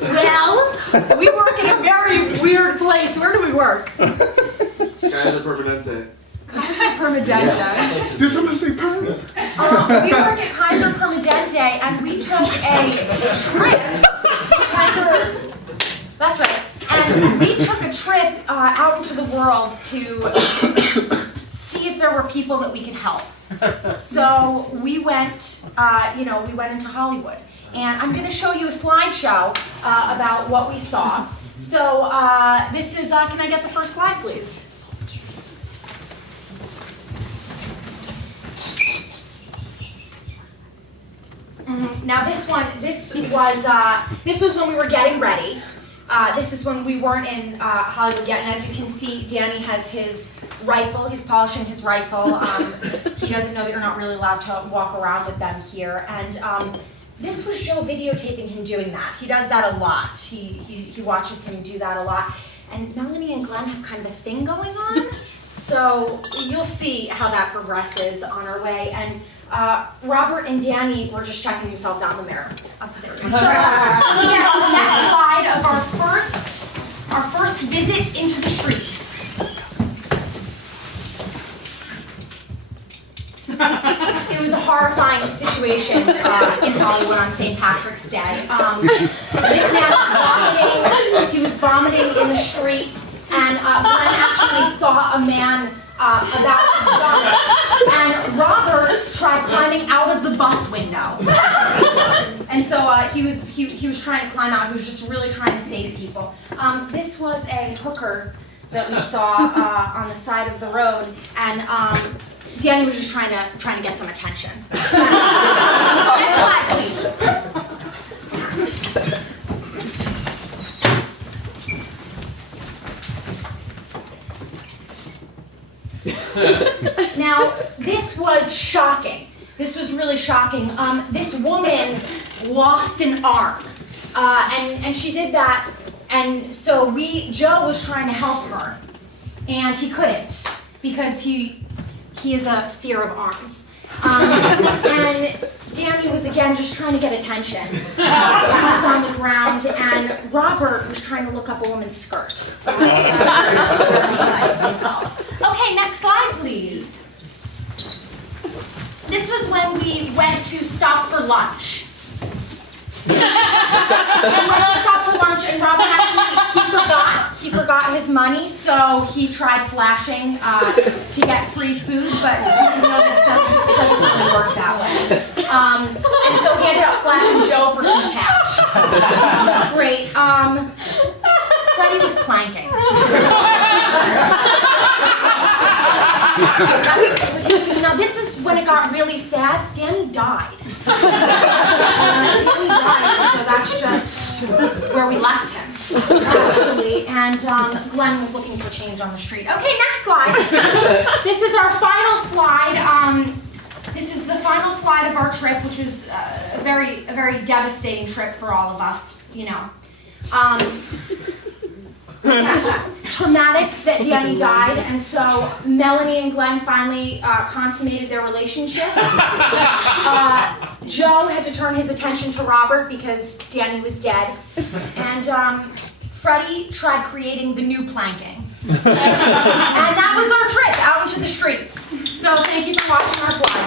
Well, we work in a very weird place. Where do we work? Kaiser Permanente. Kaiser Permanente. Did somebody say permanent? We work at Kaiser Permanente, and we took a trip. That's right. And we took a trip out into the world to see if there were people that we could help. So we went, we went into Hollywood. And I'm going to show you a slideshow about what we saw. So this is, can I get the first slide, please? Now this was when we were getting ready. This is when we weren't in Hollywood yet, and as you can see, Danny has his rifle. He's polishing his rifle. He doesn't know that you're not really allowed to walk around with them here. And this was Joe videotaping him doing that. He does that a lot. He watches him do that a lot. And Melanie and Glenn have kind of a thing going on. So you'll see how that progresses on our way. And Robert and Danny were just checking themselves out in the mirror. That's what they were doing. So yeah, next slide of our first visit into the streets. It was a horrifying situation in Hollywood on St. Patrick's Day. This man was vomiting. He was vomiting in the street, and Glenn actually saw a man about to jump, and Robert tried climbing out of the bus window. And so he was trying to climb out. He was just really trying to save people. This was a hooker that we saw on the side of the road, and Danny was just trying to get some attention. Next slide, please. Now, this was shocking. This was really shocking. This woman lost an arm, and she did that, and so Joe was trying to help her, and he couldn't because he has a fear of arms. And Danny was again just trying to get attention. He was on the ground, and Robert was trying to look up a woman's skirt. Okay, next slide, please. This was when we went to stop for lunch. We went to stop for lunch, and Robert actually, he forgot his money, so he tried flashing to get free food, but he didn't know that it doesn't really work that way. And so he ended up flashing Joe for some cash, which was great. Freddie was planking. Now this is when it got really sad. Danny died. Danny died, so that's just where we left him, actually. And Glenn was looking for change on the street. Okay, next slide. This is our final slide. This is the final slide of our trip, which was a very devastating trip for all of us, you know. It was traumatic that Danny died, and so Melanie and Glenn finally consummated their relationship. Joe had to turn his attention to Robert because Danny was dead, and Freddie tried creating the new planking. And that was our trip out into the streets. So thank you for watching our slide.